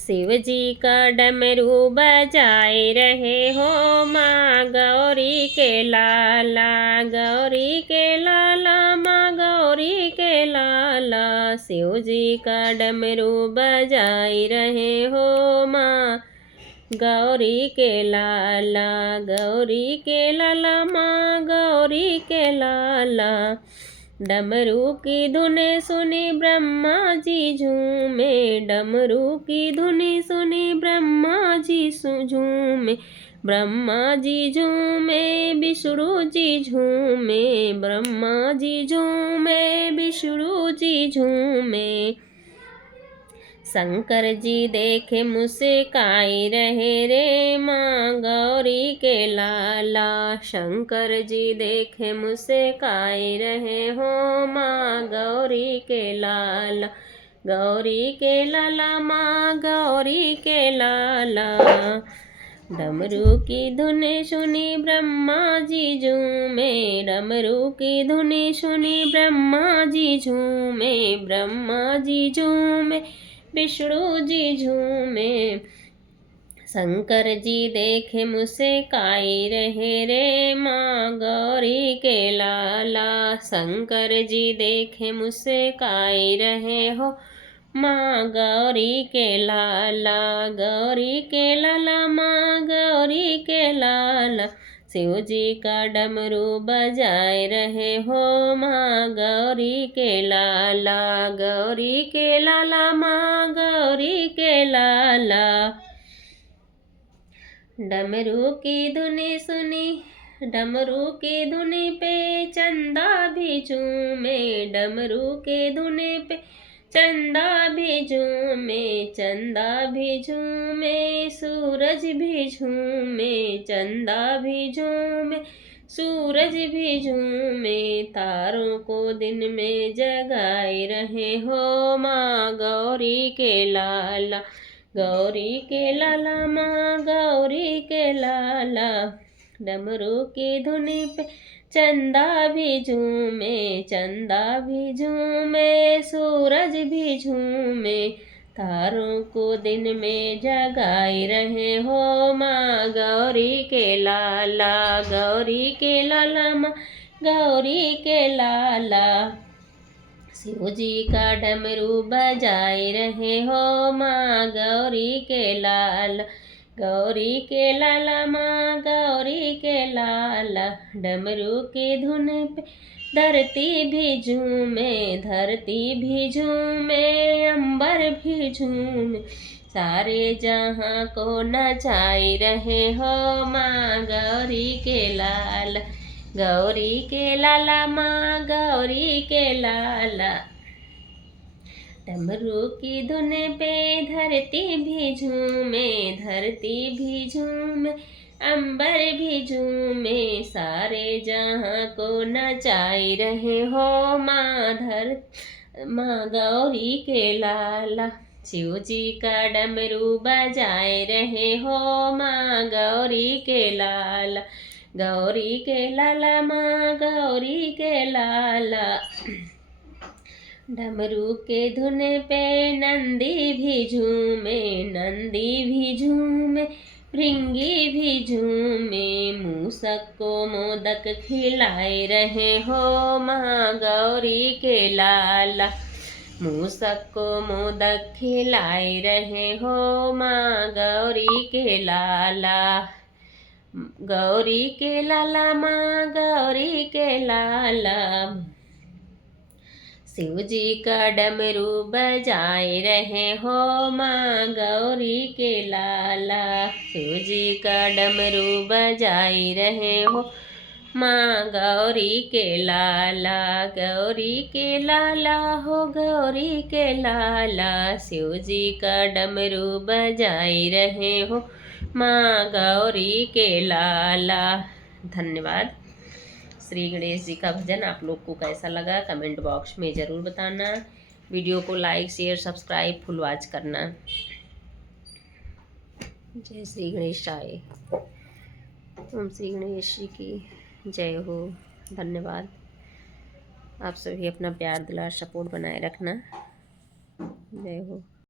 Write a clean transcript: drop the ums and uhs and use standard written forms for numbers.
शिव जी का डमरू बजाए रहे हो माँ गौरी के लाला, गौरी के लाला, माँ गौरी के लाला। शिव जी का डमरू बजाए रहे हो माँ गौरी के लाला, गौरी के लाला, माँ गौरी के लाला। डमरू की धुने सुनी ब्रह्मा जी झूमे, डमरू की धुनी सुनी ब्रह्मा जी झूमे, ब्रह्मा जी झूमे विष्णु जी झूमे, ब्रह्मा जी झूमे विष्णु जी झूमे। शंकर जी देखे मुस्काई रहे रे माँ गौरी के लाला, शंकर जी देखे मुस्काई रहे हो माँ गौरी के लाला, गौरी के लाला, माँ गौरी के लाला। डमरू की धुने सुनी ब्रह्मा जी झूमे, डमरू की धुने सुनी ब्रह्मा जी झूमे, ब्रह्मा जी झूमे विष्णु जी झूमे। शंकर जी देखे मुस्काई रहे रे माँ गौरी के लाला, शंकर जी देखे मुस्काई रहे हो माँ गौरी के लाला, गौरी के लाला, माँ गौरी के लाला। शिव जी का डमरू बजाए रहे हो माँ गौरी के लाला, गौरी के लाला, माँ गौरी के लाला। डमरू की धुनी सुनी, डमरू की धुनी पे चंदा भी झूमे, डमरू के धुनी पे चंदा भी झूमे, चंदा भी झूमे सूरज भी झूमे, चंदा भी झूमे सूरज भी झूमे। तारों को दिन में जगाए रहे हो माँ गौरी के लाला, गौरी के लाला, माँ गौरी के लाला। डमरू की धुनी पे चंदा भी झूमे, चंदा भी झूमे सूरज भी झूमे। तारों को दिन में जगाए रहे हो माँ गौरी के लाला, गौरी के लाला, माँ गौरी के लाला। शिव जी का डमरू बजाए रहे हो माँ गौरी के लाला, गौरी के लाला, माँ गौरी के लाला। डमरू की धुन पे धरती भी झूमे, धरती भी झूमे अंबर भी झूमे। सारे जहाँ को नचाए रहे हो माँ गौरी के लाला, गौरी के लाला, माँ गौरी के लाला। डमरू की धुन पे धरती भी झूमे, धरती भी झूमे अंबर भी झूमे। सारे जहाँ को नचाए रहे हो माँ गौरी के लाला। शिव जी का डमरू बजाए रहे हो माँ गौरी के लाला, गौरी के लाला, माँ गौरी के लाला। डमरू के धुन पे नंदी भी झूमे, नंदी भी झूमे भृंगी भी झूमे। मूसक को मोदक खिलाए रहे हो माँ गौरी के लाला, मूसक को मोदक खिलाए रहे हो माँ गौरी के लाला, गौरी के लाला, माँ गौरी के लाला। शिव जी का डमरू बजाए रहे हो माँ गौरी के लाला, शिव जी का डमरू बजाए रहे हो माँ गौरी के लाला, गौरी के लाला हो गौरी के लाला। शिव जी का डमरू बजाए रहे हो माँ गौरी के लाला। धन्यवाद। श्री गणेश जी का भजन आप लोग को कैसा लगा कमेंट बॉक्स में ज़रूर बताना। वीडियो को like share subscribe full watch करना। जय श्री गणेशाय। ओम श्री गणेश जी की जय हो। धन्यवाद। आप सभी अपना प्यार दुलार सपोर्ट बनाए रखना। जय हो।